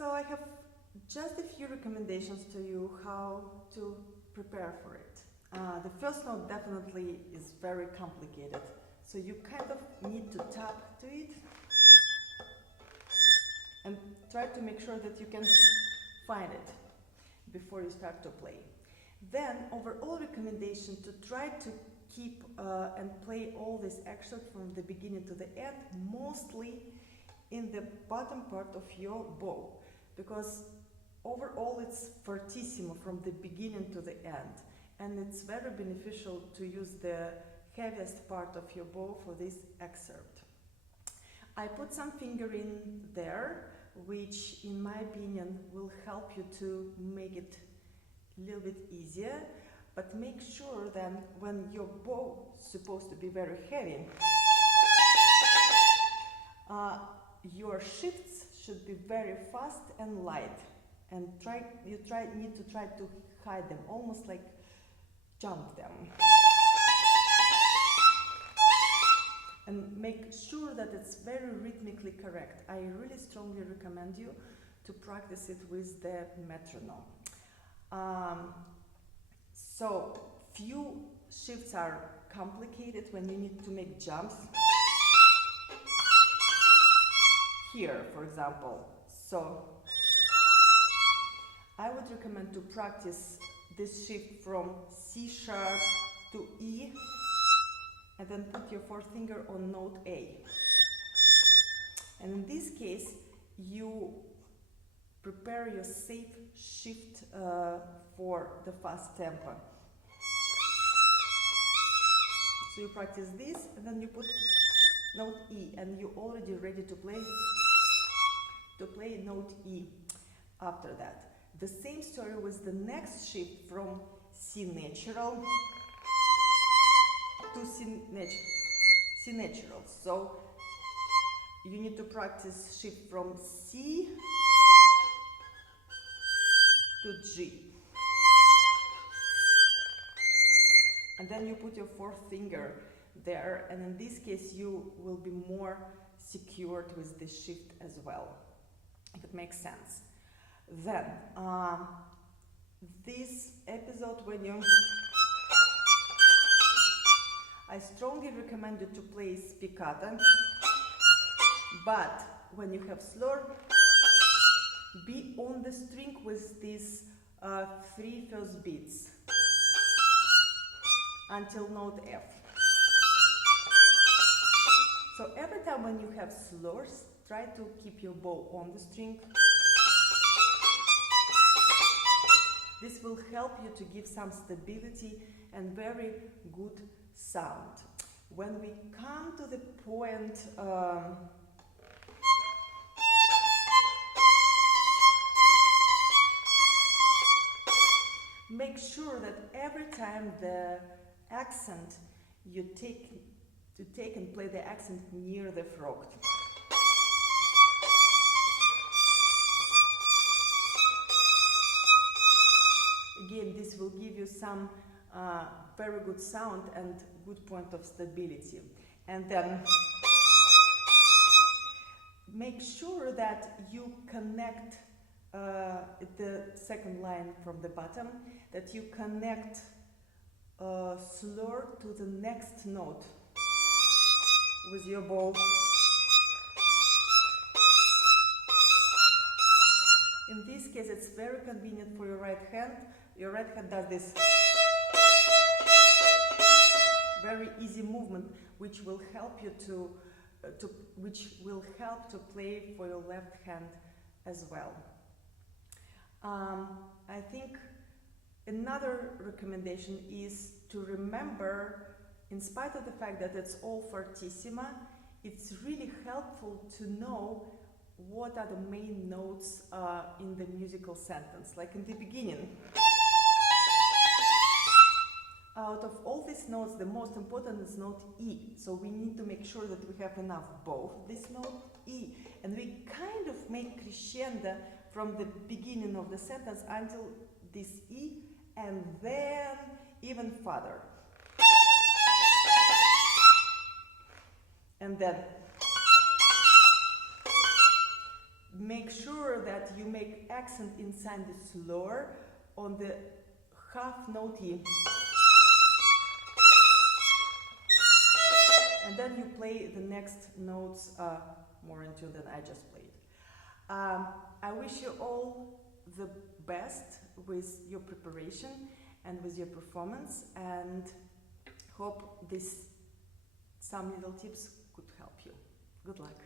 So I have just a few recommendations to you how to prepare for it. The first note definitely is very complicated, so you kind of need to tap to it and try to make sure that you can find it before you start to play. Then overall recommendation to try to keep and play all this excerpt from the beginning to the end, mostly in the bottom part of your bow, because overall it's fortissimo from the beginning to the end, and it's very beneficial to use the heaviest part of your bow for this excerpt. I put some fingering there, which in my opinion will help you to make it a little bit easier, but make sure that when your bow is supposed to be very heavy, your shifts should be very fast and light, and you need to try to hide them, almost like jump them, and make sure that it's very rhythmically correct. I really strongly recommend you to practice it with the metronome. So few shifts are complicated when you need to make jumps. Here, for example. So I would recommend to practice this shift from C sharp to E, and then put your fourth finger on note A. And in this case, you prepare your safe shift for the fast tempo. So you practice this, and then you put note E, and you're already ready to play note E after that. The same story with the next shift from C natural to C natural. So you need to practice shift from C to G. And then you put your fourth finger there, and in this case you will be more secured with this shift as well, if it makes sense. Then, this episode, I strongly recommend you to play spiccato, but when you have slur, be on the string with these 3 first beats until note F. So every time when you have slurs, try to keep your bow on the string. This will help you to give some stability and very good sound. When we come to the point make sure that every time the accent you take and play the accent near the throat. Again, this will give you some very good sound and good point of stability. And then make sure that you connect the second line from the bottom, that you connect slur to the next note with your bow. In this case, it's very convenient for your right hand. Your right hand does this very easy movement, which will help you to play for your left hand as well. I think another recommendation is to remember, in spite of the fact that it's all fortissima, it's really helpful to know what are the main notes in the musical sentence. Like in the beginning, out of all these notes, the most important is note E. So we need to make sure that we have enough both this note E, and we kind of make crescendo from the beginning of the sentence until this E, and then even further. And then make sure that you make accent inside the slower on the half note E. And then you play the next notes more in tune than I just played. I wish you all the best with your preparation and with your performance, and hope some little tips could help you. Good luck.